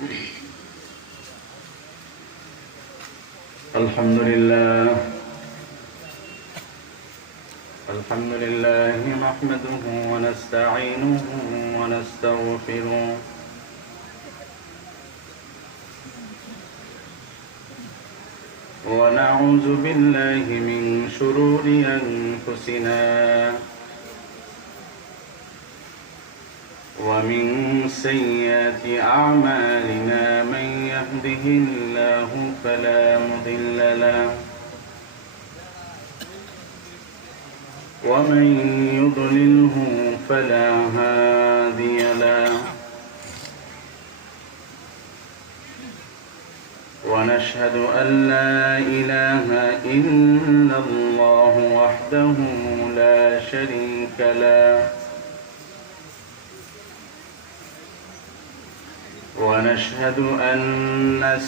الحمد لله نحمده ونستعينه ونستغفره ونعوذ بالله من شرور أنفسنا ومن سيئات أعمالنا من يهده الله فلا مضل له ومن يضلله فلا هادي له ونشهد أن لا إله إلا الله وحده لا شريك له ونشهد أن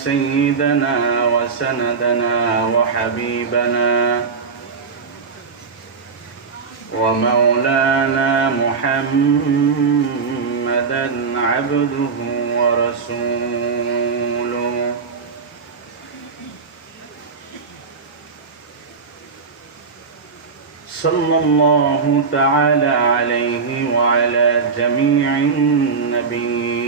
سيدنا وسندنا وحبيبنا ومولانا محمدا عبده ورسوله صلى الله تعالى عليه وعلى جميع النبيين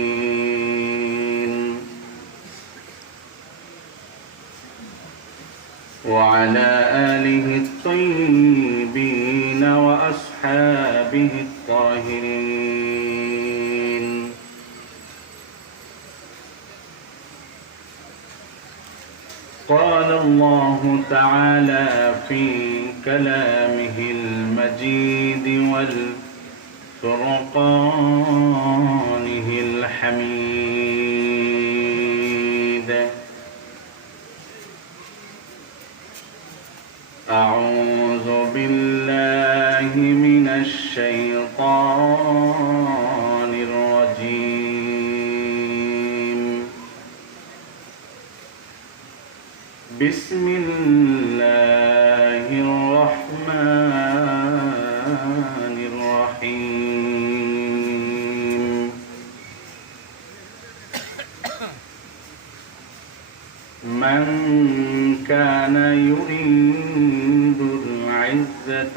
وعلى آله الطيبين وأصحابه الطاهرين قال الله تعالى في كلامه المجيد والفرقانه الحميد أعوذ بالله من الشيطان الرجيم بسم الله الرحمن الرحيم من كان يريد العزة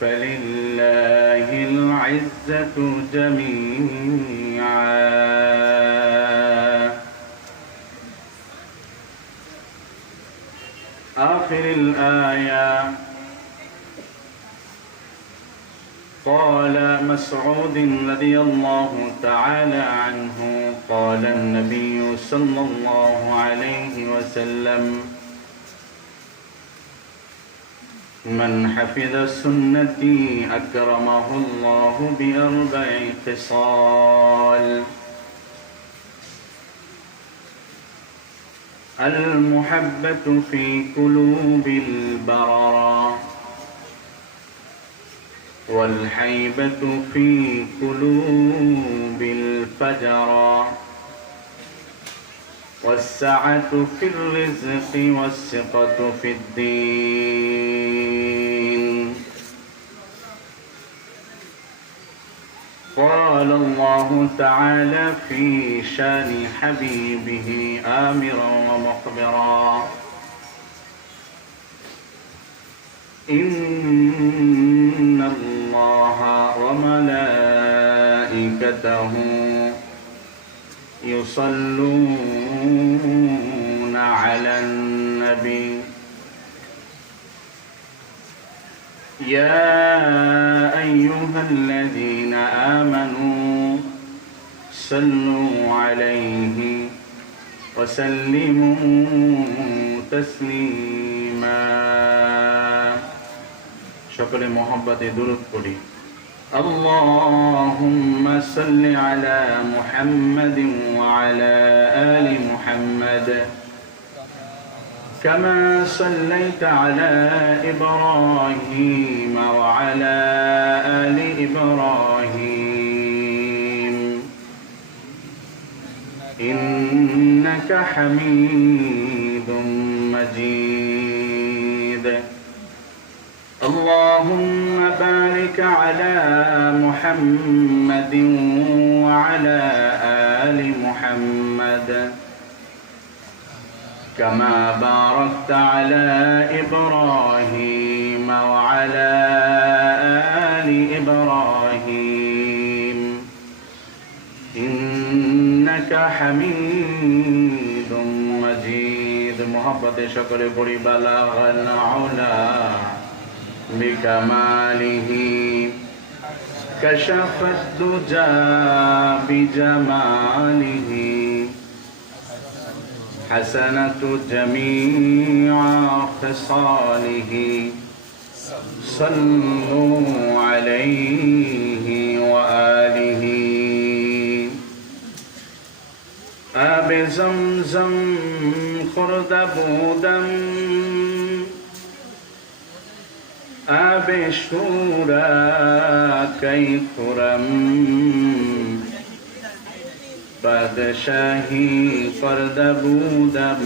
فلله العزة جميعا آخر الآية. قال مسعود رضي الله تعالى عنه قال النبي صلى الله عليه وسلم من حفظ سنتي أكرمه الله بأربع خصال: المحبة في قلوب البررة، والحيبة في قلوب الفجرة، والسعة في الرزق، والثقة في الدين. قال الله تعالى في شان حبيبه آمرا ومخبرا: إن الله وملائكته يصلون على النبي يا أيها الذين آمنوا صلوا عليه وسلموا تسليما. সকলে মহব্বতে দুরূদ পড়ি। اللهم صل على محمد وعلى آل محمد كما صليت على إبراهيم وعلى آل إبراهيم إنك حميد مجيد. اللهم بارك على محمد وعلى آل محمد كما باركت على إبراهيم وعلى آل إبراهيم إنك حميد مجيد محبت شكر بری بلغ العلا بكماله كشف الدجى بجماله حسنة جميع خصاله صلوا عليه وآله آب زمزم خرد بودم آب شورا کی خرم بادشاہی فرد بودم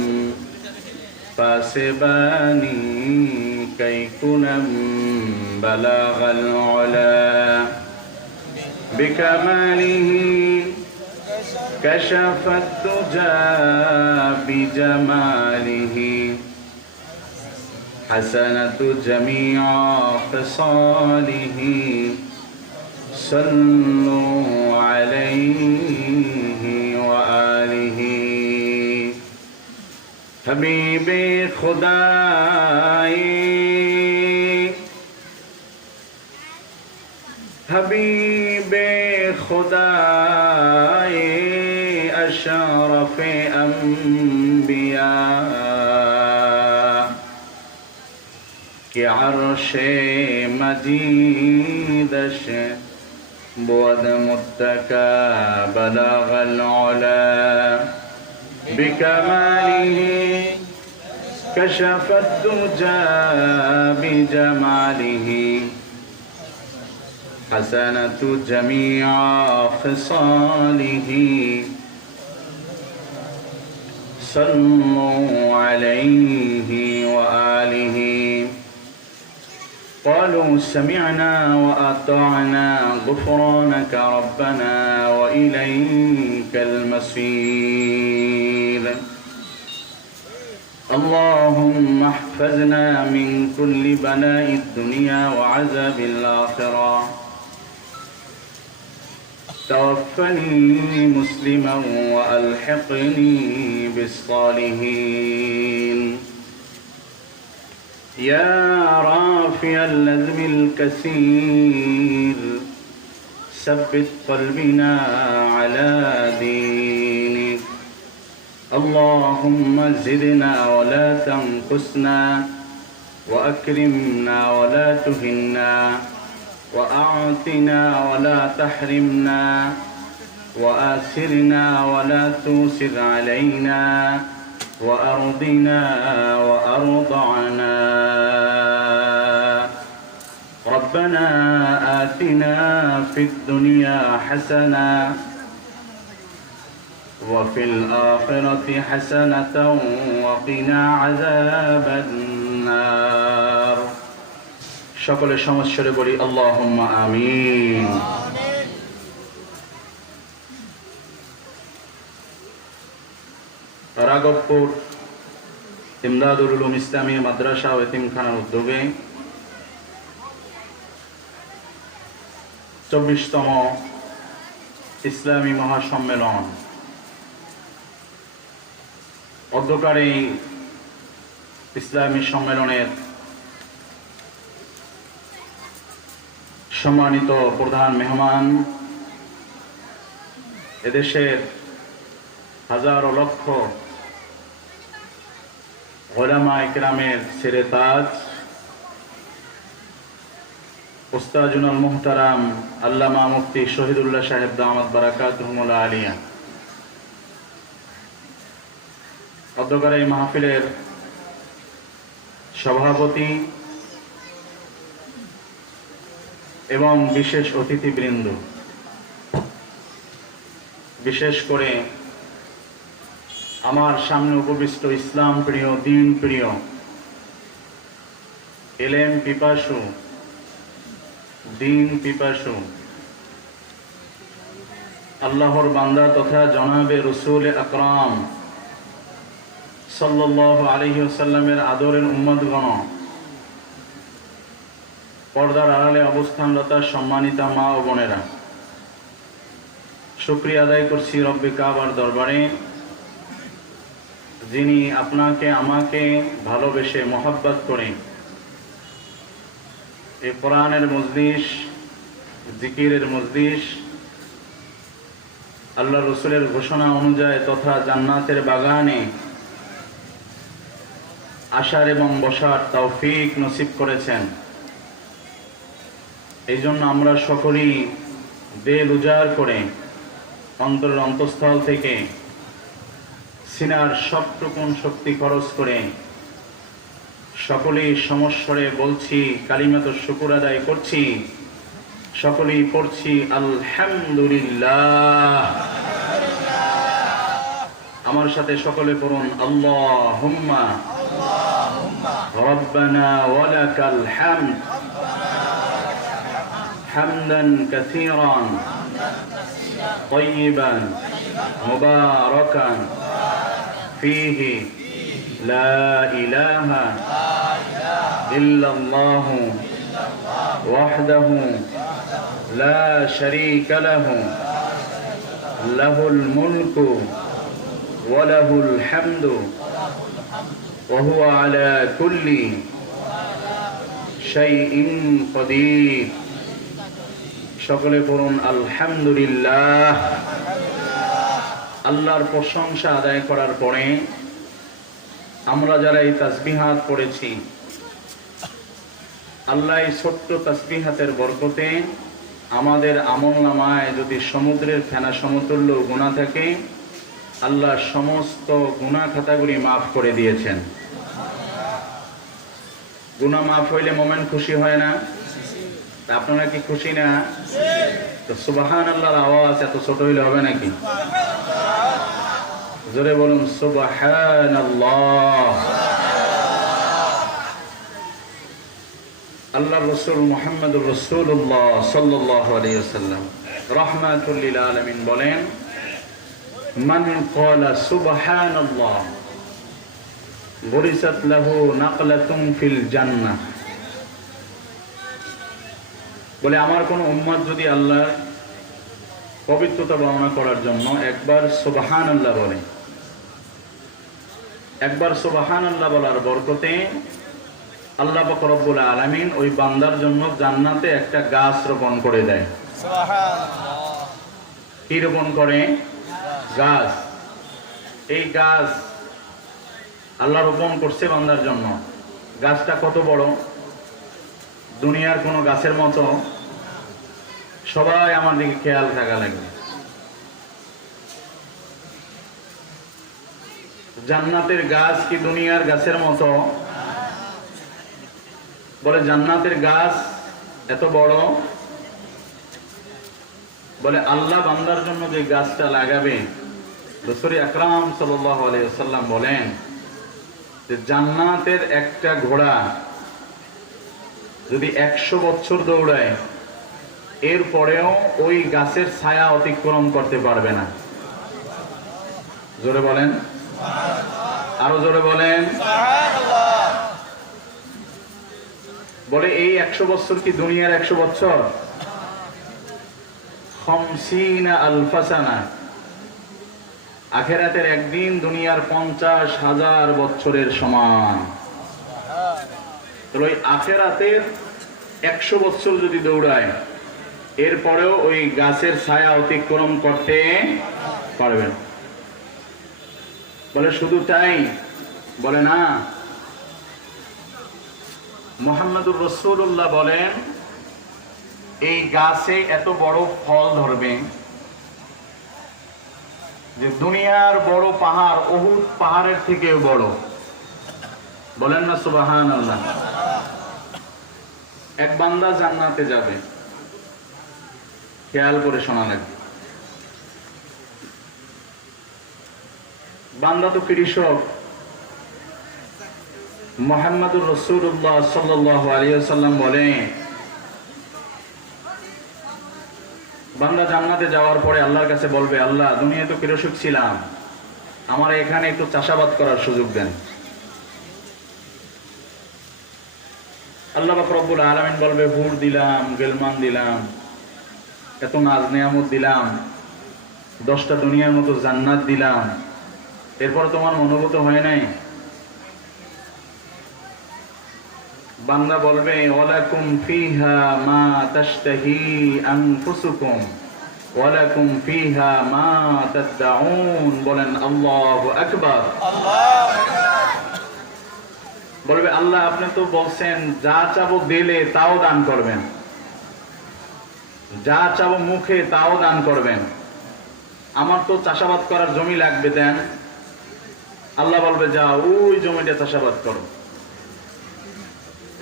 پاسبانی کی کنم بلغ العلا بکماله كشف الدجى بجماله حسنة جميع خصاله صلوا عليه وآله حبیب خدای حبیب خدای اشرف انبیاء کہ عرش مجیدش بود متکا بلغ العلا بکماله کشف الدجى بجماله حسنة جميع خصاله صلوا عليه وآله قالوا سمعنا وأطعنا غفرانك ربنا وإليك المصير اللهم احفظنا من كل بلاء الدنيا وعذاب الآخرة توفني مسلما وألحقني بالصالحين يا رافع اللذم الكثير ثبت قلبنا على دينك اللهم زدنا ولا تنقصنا وأكرمنا ولا تهنا وأعطنا ولا تحرمنا وآثرنا ولا توسر علينا وأرضنا وأرضعنا ربنا آتنا في الدنيا حسنة وفي الآخرة حسنة وقنا عذاب النار সকলে সমস্যারে বলি আল্লাহুম্মা আমিন রাঘবপুর ইমদাদুল উলুম ইসলামী মাদ্রাসা ও এতিমখানার উদ্যোগে 24তম ইসলামী মহাসম্মেলন অধ্যকার এই ইসলামী সম্মেলনের সম্মানিত প্রধান মেহমান এদেশের হাজারো লক্ষ উলামা ইকরামের সিরে তাজ উস্তাজুল মুহতারাম আল্লামা মুফতি শহীদুল্লাহ সাহেব দামাত বারাকাতুহুল আলিয়া অধ্যকার এই মাহফিলের সভাপতি এবং বিশেষ অতিথিবৃন্দ বিশেষ করে আমার সামনে উপবিষ্ট ইসলাম প্রিয় দ্বীন প্রিয় এলেম পিপাসু দ্বীন পিপাসু আল্লাহর বান্দা তথা জনাবে রসুল আকরাম সাল্লাল্লাহু আলাইহি ওয়াসাল্লামের আদরের উম্মতগণ, পর্দার আড়ালে অবস্থানরত সম্মানিতা মা ও বোনেরা, শুকরিয়া আদায় করছি রব্বে কাবার দরবারে, যিনি আপনাকে আমাকে ভালোবেসে মহব্বত করে এই কোরআনের মজলিস, জিকিরের মজলিস, আল্লাহ রসুলের ঘোষণা অনুযায়ী তথা জান্নাতের বাগানে আসার এবং বসার তৌফিক নসিব করেছেন। এই জন্য আমরা সকলেই দিল উজাড় করে অন্তরের অন্তঃস্থল থেকে সিনার সবটুকুন শক্তি খরচ করে সকলেই সমস্বরে বলছি, কালিমাত শুকর আদায় করছি, সকলেই পড়ছি আলহামদুলিল্লাহ। আমার সাথে সকলে পড়ুন আল্লাহুম্মা রব্বানা ওয়া লাকাল হামদ হামদান কাসীরান طيبا مباركا فيه لا إله إلا الله وحده لا شريك له له الملك وله الحمد وهو على كل شيء قدير। সকলে পড়ুন আলহামদুলিল্লাহ। আল্লাহর প্রশংসা আদায় করার পরে আমরা যারা এই তাসবিহাত পড়েছি, আল্লাহ এই ছোট্ট তাসবিহাতের বরকতে আমাদের আমলনামায় যদি সমুদ্রের ফেনা সমতুল্য গুনাহ থাকে, আল্লাহ সমস্ত গুনাহ খাতাগুলি মাফ করে দিয়েছেন। গুনাহ মাফ হইলে মোমেন খুশি হয় না? আপনারা কি খুশি না? তো সুবহানাল্লাহর আওয়াজ এত ছোট হইলে হবে নাকি? জোরে বলুন সুবহানাল্লাহ। আল্লাহ রাসূল মুহাম্মদুর রাসূলুল্লাহ সাল্লাল্লাহু আলাইহি ওয়াসাল্লাম রাহমাতুল লিল আলামিন বলেন, মান ক্বালা সুবহানাল্লাহ গুরিসাত লাহু নাকলাতুন ফিল জান্নাহ। বলে আমার কোন উম্মত যদি আল্লাহর পবিত্রতা বর্ণনা করার জন্য একবার সুবহানাল্লাহ বলে, একবার সুবহানাল্লাহ বলার বরকতে আল্লাহ পাক রব্বুল আলামিন ওই বান্দার জন্য জান্নাতে একটা গাছ রোপণ করে দেয়। সুবহানাল্লাহ। কি রোপণ করে? গাছ। এই গাছ আল্লাহ রোপণ করছে বান্দার জন্য। গাছটা কত বড়? দুনিয়ার কোন গাছের মতো? সবাই আমার দিকে খেয়াল থাকা লাগবে। জান্নাতের গাছ কি দুনিয়ার গাছের মতো? বলে জান্নাতের গাছ এত বড়। বলে আল্লাহ বান্দার জন্য যে গাছটা লাগাবে, রাসূল আকরাম সাল্লাল্লাহু আলাইহি ওয়াসাল্লাম বলেন যে জান্নাতের একটা ঘোড়া যদি 100 বছর দৌড়ায়, এরপরেও ওই গাছের ছায়া অতিক্রম করতে পারবে না। জোরে বলেন, আরো জোরে বলেন। বলে এই 100 বছর কি দুনিয়ার 100 বছর? 50 আলফা সানা। আখিরাতের একদিন দুনিয়ার 50,000 বছরের সমান। ওই আখিরাতের 100 বছর যদি দৌড়ায়, এরপরেও ওই গাছের ছায়া অতিক্রম করতে পারবেন। বলে শুধু তাই? বলে না, মুহাম্মদুর রাসূলুল্লাহ বলেন এই গাছে এত বড় ফল ধরবে যে দুনিয়ার বড় পাহাড় উহুদ পাহাড়ের থেকেও বড়। বলেন না সুবহানাল্লাহ। এক বান্দা জান্নাতে যাবে, খেয়াল করে শোনা লাগবে। বান্দা তো কৃষক। মুহাম্মদুর রাসূলুল্লাহ সাল্লাল্লাহু আলাইহি ওয়াসাল্লাম বলেন বান্দা জান্নাতে যাওয়ার পরে আল্লাহর কাছে বলবে, আল্লাহ দুনিয়ায় তো কৃষক ছিলাম, আমার এখানে একটু চাষাবাদ করার সুযোগ দেন। আল্লাহ পাক রব্বুল আলামিন বলবে, হুর দিলাম, গেলমান দিলাম, এত নাজ নেয়ামত দিলাম, 10টা দুনিয়ার মতো জান্নাত দিলাম, এরপর তোমার মনোভূত হয় নাই? বান্দা বলবে, ওয়ালাকুম ফিহা মা তাশতাহি আনফুসুকুম ওয়ালাকুম ফিহা মা তাদউন। বলেন আল্লাহু আকবার। বলবে, আল্লাহ আপনি তো বলছেন যা চাবো দিলে তাও দান করবেন, যা চাবো মুখে তাও দান করবেন, আমার তো চাষাবাদ করার জমি লাগবে, দেন। আল্লাহ বলবে, যা ওই জমিটা চাষাবাদ করো।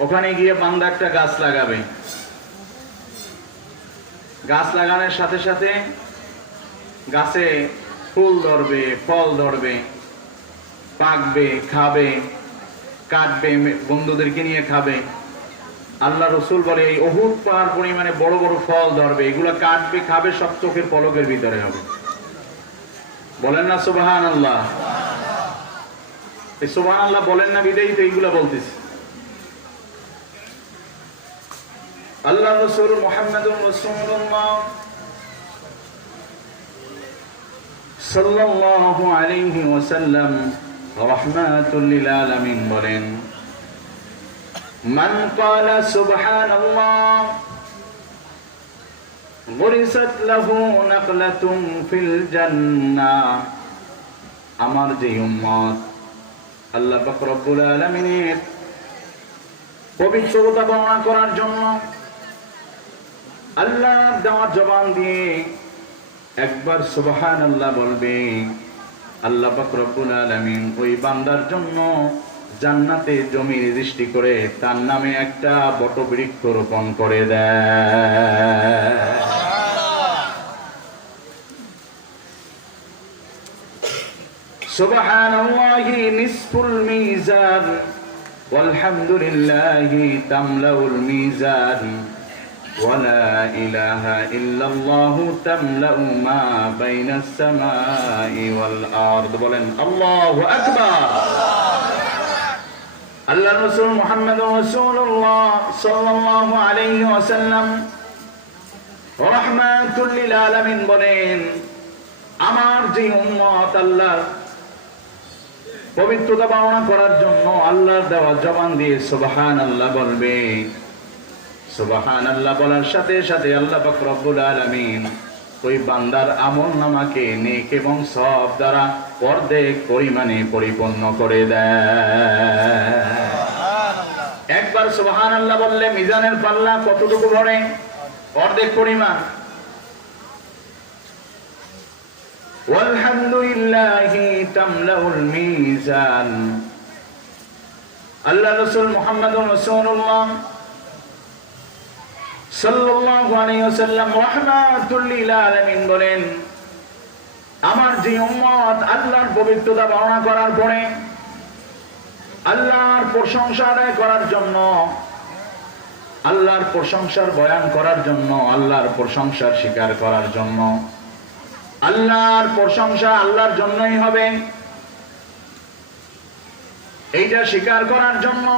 ওখানে গিয়ে বান্দা একটা গাছ লাগাবে, গাছ লাগানোর সাথে সাথে গাছে ফুল ধরবে, ফল ধরবে, পাকবে, খাবে, কাটবে, বন্ধুদেরকে নিয়ে খাবে। আল্লাহ রসুল বলে, এই উহুদ পাহাড় পরিমাণে বড় বড় ফল ধরবে, এগুলো কাটবে, খাবে, সব চোখের পলকের ভিতরে হবে। বলেন না সুবহানাল্লাহ? এই সুবহানাল্লাহ বলেন না বিদায়ী তো এইগুলা বলতেছি। আল্লাহ রসুল মুহাম্মদুর রাসূলুল্লাহ সাল্লাল্লাহু আলাইহি ওয়াসাল্লাম রাহমাতুল লিল আলামিন বলেন, মান ক্বালা সুবহানাল্লাহ গুরিসাত লাহু নাকলাতুন ফিল জান্নাহ। আমার যে উম্মত আল্লাহ পাক রব্বুল আলামিনের পবিত্রতা বর্ণনা করার জন্য আল্লাহ দেওয়া জবান দিয়ে একবার সুবহানাল্লাহ বলবে, আল্লাহ পাক রব্বুল আলামিন ওই বান্দার জন্য জান্নাতে জমি সৃষ্টি করে তার নামে একটা বটবৃক্ষ রোপণ করে দেয়। সুবহানাল্লাহি নিসফুল মিজান ওয়ালহামদুলিল্লাহি তামলাউল মিজান ওয়ালা ইলাহা ইল্লাল্লাহু তামলাউ মা বাইনাস সামাই ওয়াল আরদ। বলেন আল্লাহু আকবার। আল্লাহ রাসূল মুহাম্মদুর রাসূলুল্লাহ সাল্লাল্লাহু আলাইহি ওয়াসাল্লাম রাহমাতুল লিল আলামিন বলেন, আমার যে উম্মত আল্লাহ পবিত্রতা বর্ণনা করার জন্য আল্লাহর দেওয়া জবান দিয়ে সুবহানাল্লাহ বলবে, সুবহানাল্লাহ বলার সাথে সাথে আল্লাহ পাক রব্বুল আলামিন ওই বান্দার আমলনামাকে নেক এবং সওয়াব দ্বারা অর্ধেক পরিমাণে পরিপূর্ণ করে দেয়। একবার সুবহানাল্লাহ বললে মিজানের পাল্লা কতটুকু ভরে? অর্ধেক পরিমাণ। ওয়ালহামদুলিল্লাহি তামলাউল মিজান। আল্লাহ রাসূল মুহাম্মদুর রাসূলুল্লাহ সাল্লাল্লাহু আলাইহি ওয়াসাল্লাম রাহমাতুল লিল আলামিন বলেন, আমার যে উম্মত আল্লাহর পবিত্রতা বর্ণনা করার পরে আল্লাহর প্রশংসা আদায় করার জন্য, আল্লাহর প্রশংসার বয়ান করার জন্য, আল্লাহর প্রশংসার স্বীকার করার জন্য, আল্লাহর প্রশংসা আল্লাহর জন্যই হবে এইটা স্বীকার করার জন্য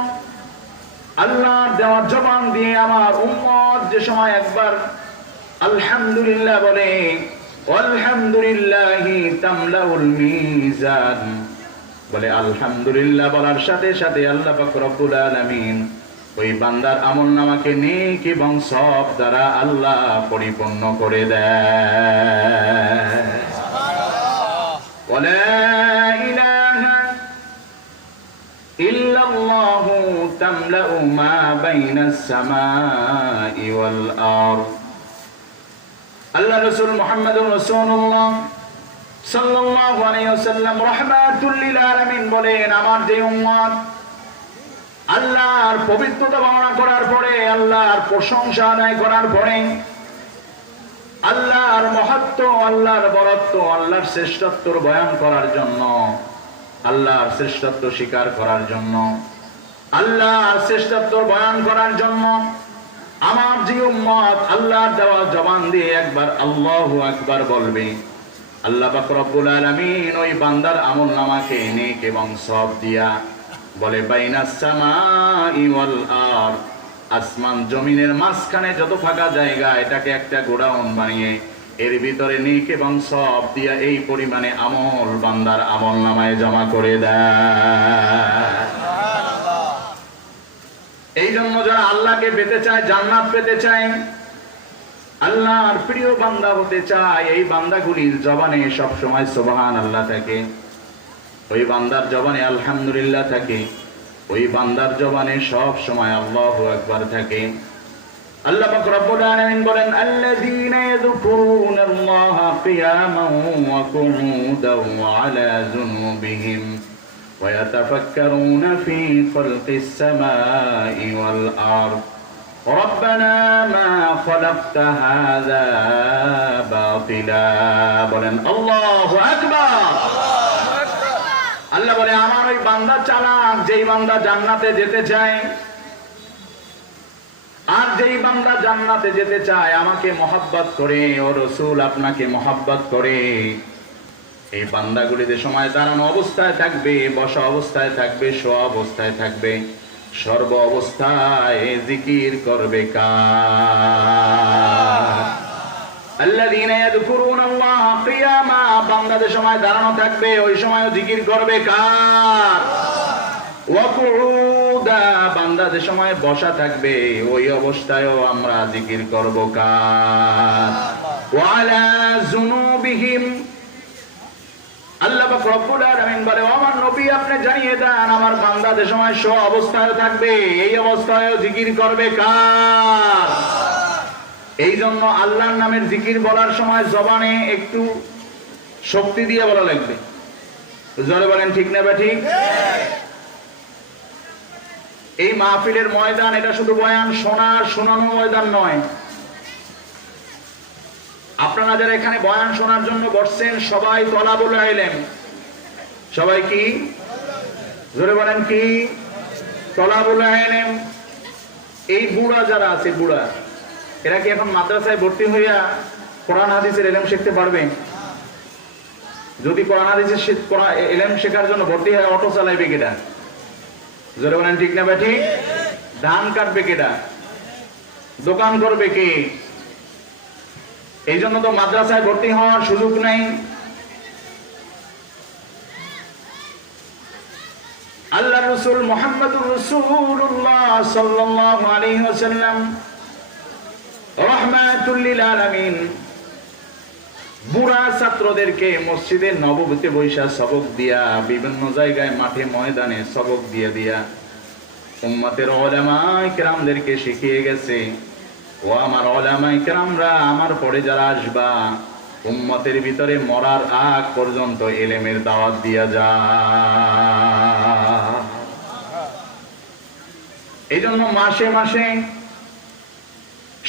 আল্লাহর দেওয়া জবান দিয়ে আমার উম্মত যে সময় একবার আলহামদুলিল্লাহ বলে, আলহামদুলিল্লাহি তামলাউল মিজান বলে, আলহামদুলিল্লাহ বলার সাথে সাথে আল্লাহ পাক রব্বুল আলামিন ওই বান্দার আমলনামাকে নেক এবং সওয়াব দ্বারা আল্লাহ পরিপূর্ণ করে দেয়। ওয়ালা ইলাহা ইল্লাল্লাহু তামলাউ মা বাইনাস সামাই ওয়াল আরদ। আল্লাহ রাসূল মুহাম্মদুর রাসূলুল্লাহ সাল্লাল্লাহু আলাইহি ওয়াসাল্লাম রাহমাতুল লিল আলামিন বলেন, আমার যে উম্মত আল্লাহর পবিত্রতা বর্ণনা করার পরে, আল্লাহর প্রশংসা আদায় করার পরে, আল্লাহর মহত্ব, আল্লাহর বরত্ব, আল্লাহর শ্রেষ্ঠত্বর বয়ান করার জন্য, আল্লাহর শ্রেষ্ঠত্ব স্বীকার করার জন্য, আল্লাহর শ্রেষ্ঠত্বর বয়ান করার জন্য আমার যে উম্মত আল্লাহর দেওয়া জবান দিয়ে একবার আল্লাহু আকবার বলবে, আল্লাহ পাক রব্বুল আলামিন ওই বান্দার আমলনামাকে নেক এবং সওয়াব দিয়া বলে বাইনাস সামাই ওয়াল আরদ, আসমান জমিনের মাঝখানে যত ফাঁকা জায়গা এটাকে একটা গোডাউন বানিয়ে এর ভিতরে নেক এবং সওয়াব দিয়া এই পরিমাণে আমল বান্দার আমলনামায় জমা করে দেয়। এই জন্য যারা আল্লাহকে পেতে চায়, জান্নাত পেতে চায়, আল্লাহর প্রিয় বান্দা হতে চায়, এই বান্দাগুলির জবানে সব সময় সুবহানাল্লাহ থাকে, ওই বান্দার জবানে আলহামদুলিল্লাহ থাকে, ওই বান্দার জবানে সব সময় আল্লাহু আকবার থাকে। আল্লাহ পাক রব্বুল আলামিন বলেন আল্লাযীনা ইয়াযকুরুনাল্লাহা কিয়ামান ওয়া কুউদান ওয়া আলা যুনুবিহিম ওয়া ইয়াতাফাক্কারুনা ফী খালকিস সামাই ওয়াল আরদ রব্বানা মা খালাকতা হাযা বাতিলা। বলেন আল্লাহু আকবার। আল্লাহ বলে আমার ওই বান্দা চালাক, যেই বান্দা জান্নাতে যেতে চায়, আর যেই বান্দা জান্নাতে যেতে চায় আমাকে মহব্বত করে, ও রাসূল আপনাকে মহব্বত করে, এই বান্দাগুলিতে সময় দাঁড়ানো অবস্থায় থাকবে, বসা অবস্থায় থাকবে, শোয়া অবস্থায় থাকবে, সর্ব অবস্থায় জিকির করবে কার? আল্লাযীনা ইয়াযকুরুনাল্লাহা কিয়ামা, বান্দাদের সময় দাঁড়ানো থাকবে, ওই সময়ও জিকির করবে কার? ওয়া কুউদা, বান্দাদের সময় বসা থাকবে, ওই অবস্থায়ও আমরা জিকির করব কার? ওয়া আলা যুনুবিহিম, আল্লাহ পাক রব্বুল আলামিন বলে আমার নবী আপনি জানিয়ে দেন আমার বান্দাদের সময় শোয়া অবস্থায় থাকবে, এই অবস্থায়ও জিকির করবে কার? এই জন্য আল্লাহর নামের জিকির বলার সময় জবানে একটু শক্তি দিয়ে বলা লাগবে। জোরে বলেন ঠিক না ঠিক? এই মাহফিলের ময়দান এটা শুধু বয়ান শোনার শোনানোর ময়দান নয়। আপনারা যারা এখানে বয়ান শোনার জন্য বসছেন সবাই তলাবুল ইলম, সবাই কি? জোরে বলেন কি? তলাবুল ইলম। এই বুড়া যারা আছে, বুড়া, এরা কি এখন মাদ্রাসায় ভর্তি হইয়া কোরআন হাদিসের ইলম শিখতে পারবে? যদি কোরআন হাদিসের ইলম শেখার জন্য ভর্তি হয়, অটো চালাইবে কেডা? জোরে বলেন ঠিক না ঠিক? ধান কাটবে কেডা? দোকান করবে কে? এই জন্য তো মাদ্রাসায় ভর্তি হওয়ার সুযোগ নাই। আল্লাহ রাসূল মুহাম্মদুর রাসূলুল্লাহ সাল্লাল্লাহু আলাইহি ওয়াসাল্লাম রাহমাতুল লিল আলামিন বুড়া ছাত্রদেরকে মসজিদে নববীতে বৈশা সবক দিয়া, বিভিন্ন জায়গায় মাঠে ময়দানে সবক দিয়া উম্মতের উলামায়ে কেরামদেরকে শিখিয়ে গেছে, ও আমার উলামায়ে কেরামরা আমার পরে যারা আসবা উম্মতের ভিতরে মরার আগ পর্যন্ত ইলমের দাওয়াত দিয়া যা। এই জন্য মাসে মাসে,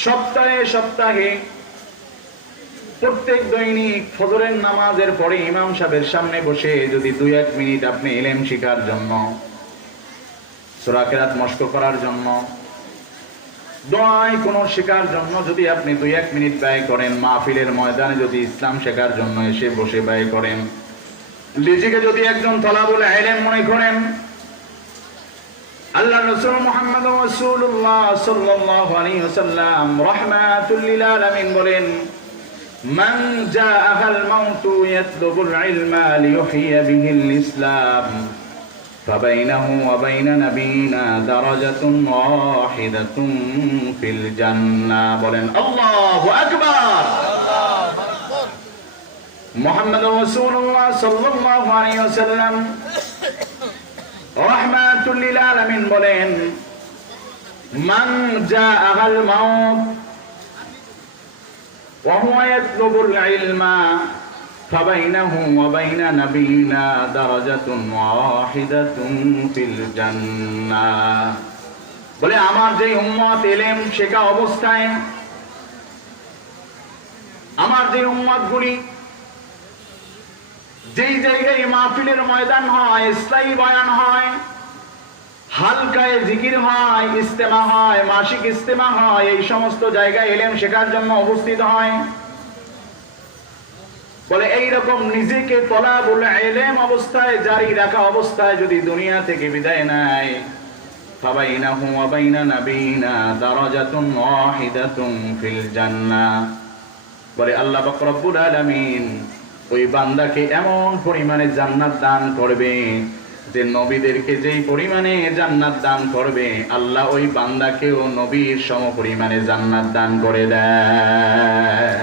সপ্তাহে সপ্তাহে, প্রত্যেক দৈনিক ফজরের নামাজের পরে ইমাম সাহেবের সামনে বসে যদি 2-1 মিনিট আপনি ইলম শিখার জন্য, সূরা কিরাত মশক করার জন্য, দোয়ায় কোন শেখার জন্য যদি আপনি 2-1 মিনিট ব্যয় করেন, মাহফিলের ময়দানে যদি ইসলাম শেখার জন্য এসে বসে ব্যয় করেন, নিজেকে যদি একজন তলাবুল ইলম মনে করেন, আল্লাহ রাসূল মুহাম্মদুর রাসূলুল্লাহ সাল্লাল্লাহু আলাইহি ওয়াসাল্লাম রাহমাতুল লিল আলামিন বলেন মান জাআহাল মাউতু ইয়াতলুবুল ইলমা লিইহইয়া বিহিল ইসলাম ফাবাইনাহু ওয়া বাইনা নাবিয়িনা দারাজাতুন ওয়াহিদাতুন ফিল জান্নাহ। বলেন আল্লাহু আকবার। মুহাম্মদুর রাসূলুল্লাহ সাল্লাল্লাহু আলাইহি ওয়াসাল্লাম রাহমাতুল লিল আলামিন বলেন মান জাআহাল মাউত ওয়া হুয়া ইয়াতলুবুল ইলমা ফাবাইনাহু ওয়া বাইনা নাবিয়িনা দারাজাতুন ওয়াহিদাতুন ফিল জান্নাহ। বলে আমার যে উম্মত ইলম শেখা অবস্থায়, আমার যে উম্মতগুলি যেই জায়গায় মাহফিলের ময়দান হয়, ইসলামী বয়ান হয়, হালকায় জিকির হয়, ইস্তেমা হয়, মাসিক ইস্তেমা হয়, এই সমস্ত জায়গায় ইলম শেখার জন্য উপস্থিত হয়, বলে এইরকম নিজেকে তলাবুল ইলম অবস্থায় জারি রাখা অবস্থায় যদি দুনিয়া থেকে বিদায় নেয়, ফাবাইনাহু ওয়া বাইনা নাবিয়িনা দারাজাতুন ওয়াহিদাতুন ফিল জান্নাহ। বলে আল্লাহ পাক রব্বুল আলামিন ওই বান্দাকে এমন পরিমাণে জান্নাত দান করবে যে নবীদেরকে যেই পরিমাণে জান্নাত দান করবে, আল্লাহ ওই বান্দাকেও নবীর সম পরিমাণে জান্নাত দান করে দেয়।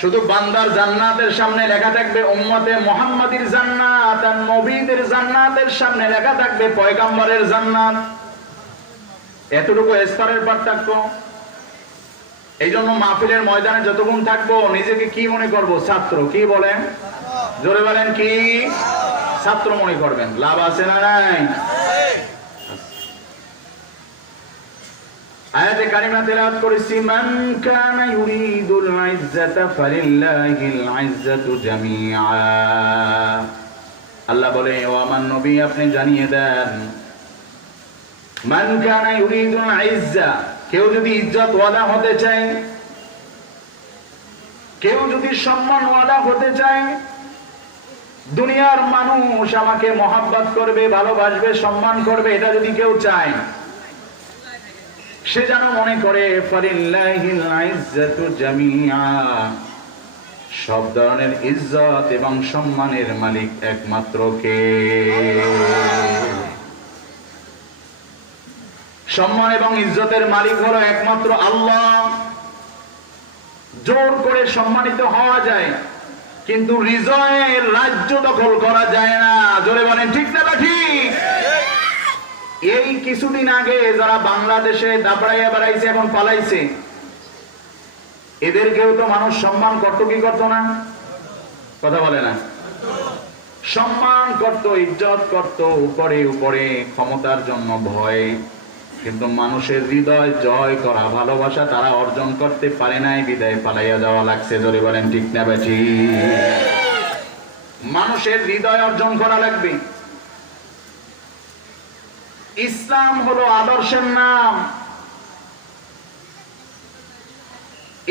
শুধু বান্দার জান্নাতের সামনে লেখা থাকবে উম্মতে মুহাম্মাদির জান্নাত, আর নবীদের জান্নাতের সামনে লেখা থাকবে পয়গম্বরের জান্নাত। এতটুকু স্তরের পার্থক্য। এই জন্য মাহফিলের ময়দানে যতক্ষণ থাকবো নিজেকে কি মনে করব? ছাত্র। কি বলেন? জোরে বলেন কি? ছাত্র মনে করবেন। লাভ আছে না নাই? আয়াতে কারিমা তেলাওয়াত করেছি, মান কানা ইউরিদুল ইজ্জাতা ফালিল্লাহিল ইজ্জাতু জামিআ। আল্লাহ বলে, ও আমার নবী আপনি জানিয়ে দেন, মান কানা ইউরিদুল ইজ্জা, কেউ যদি ইজ্জত ওয়ালা হতে চায়, কেউ যদি সম্মান ওয়ালা হতে চায়, দুনিয়ার মানুষ আমাকে মহব্বত করবে, ভালোবাসবে, সম্মান করবে, এটা যদি কেউ চায়, সে যেন মনে করে ফালিল্লাহিল ইজ্জাতু জামিআ, সব ধরনের ইজ্জত এবং সম্মানের মালিক একমাত্র কে? সম্মান এবং ইজ্জতের মালিক হলো একমাত্র আল্লাহ। জোর করে সম্মানিত হওয়া যায়, কিন্তু হৃদয়ের রাজ্য দখল করা যায় না। জোরে বলেন ঠিক না ঠিক? এই কিছুদিন আগে যারা বাংলাদেশে দাবড়াইয়া বেড়াইছে, এখন পালাইছে, এদেরকেও তো মানুষ সম্মান করতো কি করতো না? কথা বলে না? সম্মান করত, ইজ্জত করত, উপরে উপরে ক্ষমতার জন্য ভয়, কিন্তু মানুষের হৃদয় জয় করা, ভালোবাসা তারা অর্জন করতে পারে নাই, বিদায় পালাইয়া যাওয়া লাগছে। জোরে বলেন ঠিক না বেঠি? মানুষের হৃদয় অর্জন করা লাগবে। ইসলাম হলো আদর্শের নাম।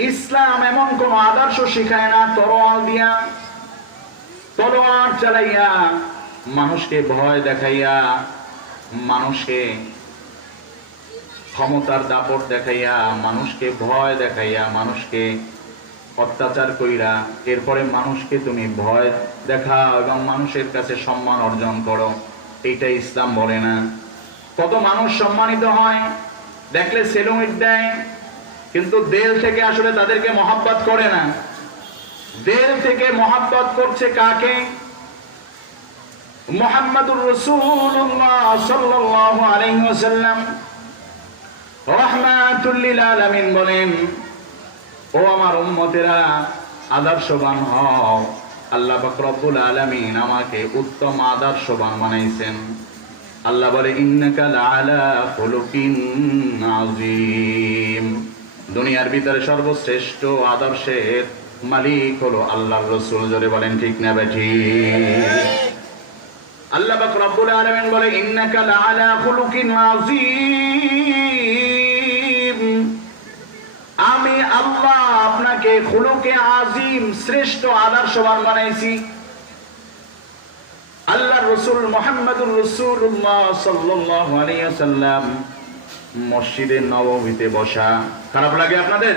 ইসলাম এমন কোন আদর্শ শিখায় না তরোয়াল দিয়া, তলোয়ার চালাইয়া, মানুষকে ভয় দেখাইয়া, মানুষকে ক্ষমতার দাপট দেখাইয়া, মানুষকে ভয় দেখাইয়া, মানুষকে অত্যাচার কইরা এরপরে মানুষকে তুমি ভয় দেখাও এবং মানুষের কাছে সম্মান অর্জন করো, এইটা ইসলাম বলে না। কত মানুষ সম্মানিত হয়, দেখলে সেলুট দেয়, কিন্তু দিল থেকে আসলে তাদেরকে মহব্বত করে না। দিল থেকে মহব্বত করছে কাকে? মুহাম্মাদুর রাসূলুল্লাহ সাল্লাল্লাহু আলাইহি ওয়াসাল্লাম রাহমাতুল লিল আলামিন বলেন, ও আমার উম্মতেরা আদর্শবান হও। আল্লাহ পাক রব্বুল আলামিন আমাকে উত্তম আদর্শবান বানাইছেন। আল্লাহ বলে, ইন্নাকা লাআলা খুলুকিন আযীম। দুনিয়ার ভিতরে সর্বশ্রেষ্ঠ আদর্শের মালিক হলো আল্লাহর রাসূল। জোরে বলেন ঠিক না বেঠিক? আল্লাহ পাক রব্বুল আলামিন বলে, ইন্নাকা লাআলা খুলুকিন আযীম। আমি আল্লাহ আপনাকে খুলুকে আযীম, শ্রেষ্ঠ আদর্শবান বানাইছি। আল্লাহর রাসূল মুহাম্মদুর রাসূলুল্লাহ সাল্লাল্লাহু আলাইহি ওয়াসাল্লাম মসজিদে নববীতে বসা। খারাপ লাগে আপনাদের?